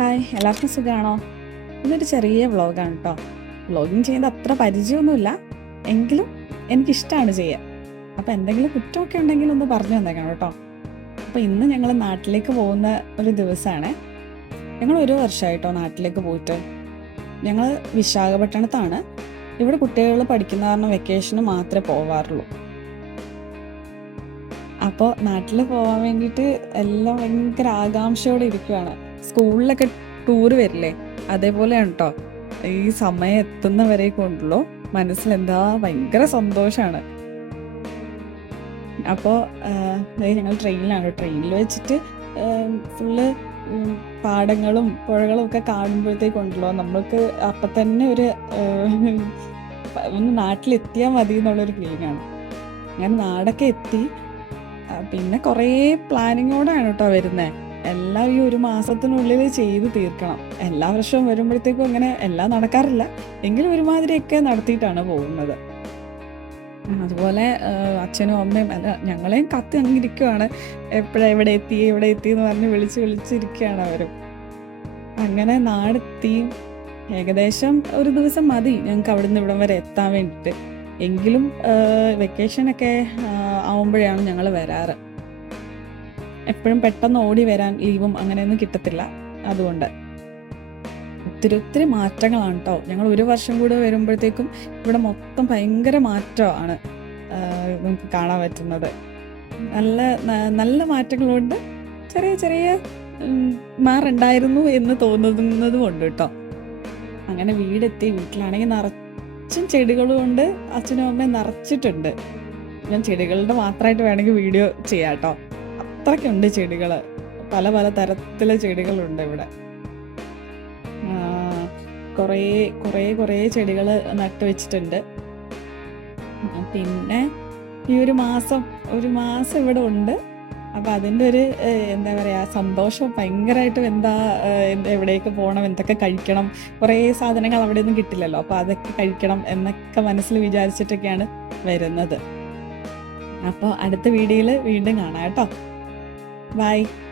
Hi എല്ലാവർക്കും സുഖമാണോ ഇതൊരു ചെറിയ വ്ളോഗാണ് കേട്ടോ വ്ളോഗിങ് ചെയ്യുന്നത് അത്ര പരിചയമൊന്നുമില്ല. എങ്കിലും എനിക്കിഷ്ടമാണ് ചെയ്യാൻ. അപ്പോൾ എന്തെങ്കിലും കുറ്റമൊക്കെ ഉണ്ടെങ്കിൽ ഒന്ന് പറഞ്ഞു തന്നേക്കണം കേട്ടോ. അപ്പോൾ ഇന്ന് ഞങ്ങൾ നാട്ടിലേക്ക് പോകുന്ന ഒരു ദിവസമാണ് ഞങ്ങൾ ഒരു വർഷമായിട്ടോ നാട്ടിലേക്ക് പോയിട്ട്. ഞങ്ങൾ വിശാഖപട്ടണത്താണ്. ഇവിടെ കുട്ടികൾ പഠിക്കുന്ന കാരണം വെക്കേഷന് മാത്രമേ പോവാറുള്ളൂ. അപ്പോൾ നാട്ടിൽ പോകാൻ വേണ്ടിയിട്ട് എല്ലാം ഭയങ്കര ആകാംക്ഷയോടെ ഇരിക്കുവാണ്. സ്കൂളിലൊക്കെ ടൂർ വരില്ലേ? അതേപോലെയാണ് കേട്ടോ ഈ സമയം എത്തുന്നവരെ കൊണ്ടുള്ളൂ. മനസ്സിൽ എന്താ ഭയങ്കര സന്തോഷമാണ് അപ്പോൾ ഞങ്ങൾ ട്രെയിനിലാണ്. ട്രെയിനിൽ വെച്ചിട്ട് ഫുള്ള് പാടങ്ങളും പുഴകളും ഒക്കെ കാണുമ്പോഴത്തേക്കുണ്ടല്ലോ നമ്മൾക്ക് അപ്പം തന്നെ ഒരു ഒന്ന് നാട്ടിലെത്തിയാൽ മതി എന്നുള്ളൊരു ഫീലിംഗ് ആണ്. അങ്ങനെ നാടൊക്കെ എത്തി. പിന്നെ കുറേ പ്ലാനിങ്ങോടാണ് കേട്ടോ വരുന്നത് എല്ലാം ഈ ഒരു മാസത്തിനുള്ളിൽ ചെയ്ത് തീർക്കണം. എല്ലാ വർഷവും വരുമ്പോഴത്തേക്കും അങ്ങനെ എല്ലാം നടക്കാറില്ല. എങ്കിലും ഒരുമാതിരിയൊക്കെ നടത്തിയിട്ടാണ് പോകുന്നത്. അതുപോലെ അച്ഛനും അമ്മയും അല്ല ഞങ്ങളെയും കത്തി അങ്ങിരിക്കുവാണ് എപ്പോഴാണ് എവിടെ എത്തി എവിടെ എത്തി എന്ന് പറഞ്ഞ് വിളിച്ച് വിളിച്ചിരിക്കുകയാണ് അവരും. അങ്ങനെ നാടെത്തി. ഏകദേശം ഒരു ദിവസം മതി ഞങ്ങൾക്ക് അവിടെ നിന്ന് ഇവിടം വരെ എത്താൻ വേണ്ടിയിട്ട്. എങ്കിലും വെക്കേഷനൊക്കെ ആവുമ്പോഴാണ് ഞങ്ങൾ വരാറ്. എപ്പോഴും പെട്ടെന്ന് ഓടി വരാൻ ലീവും അങ്ങനെയൊന്നും കിട്ടത്തില്ല അതുകൊണ്ട്. ഒത്തിരി ഒത്തിരി മാറ്റങ്ങളാണ് കേട്ടോ ഞങ്ങൾ ഒരു വർഷം കൂടെ വരുമ്പോഴത്തേക്കും ഇവിടെ മൊത്തം ഭയങ്കര മാറ്റമാണ് നമുക്ക് കാണാൻ പറ്റുന്നത്. നല്ല നല്ല മാറ്റങ്ങളുണ്ട്. ചെറിയ ചെറിയ മാറുണ്ടായിരുന്നു എന്ന് തോന്നുന്നതും ഉണ്ട് കേട്ടോ അങ്ങനെ വീടെത്തി വീട്ടിലാണെങ്കിൽ നിറച്ചും ചെടികളും കൊണ്ട് അച്ഛനും അമ്മയും നിറച്ചിട്ടുണ്ട്. ഞാൻ ചെടികളുടെ മാത്രമായിട്ട് വേണമെങ്കിൽ വീഡിയോ ചെയ്യാം കേട്ടോ അത്രയ്ക്കുണ്ട് ചെടികൾ പല പല തരത്തിലെ ചെടികളുണ്ട് ഇവിടെ. കുറേ കുറേ കുറേ ചെടികൾ നട്ടു വെച്ചിട്ടുണ്ട്. പിന്നെ ഈ ഒരു മാസം ഒരു മാസം ഇവിടെ ഉണ്ട്. അപ്പം അതിന്റെ ഒരു എന്താ പറയുക സന്തോഷം ഭയങ്കരമായിട്ടും എന്താ എവിടേക്ക് പോകണം എന്തൊക്കെ കഴിക്കണം കുറേ സാധനങ്ങൾ അവിടെ ഒന്നും കിട്ടില്ലല്ലോ. അപ്പോൾ അതൊക്കെ കഴിക്കണം എന്നൊക്കെ മനസ്സിൽ വിചാരിച്ചിട്ടൊക്കെയാണ് വരുന്നത്. അപ്പോൾ അടുത്ത വീഡിയോയിൽ വീണ്ടും കാണാം കേട്ടോ. Bye.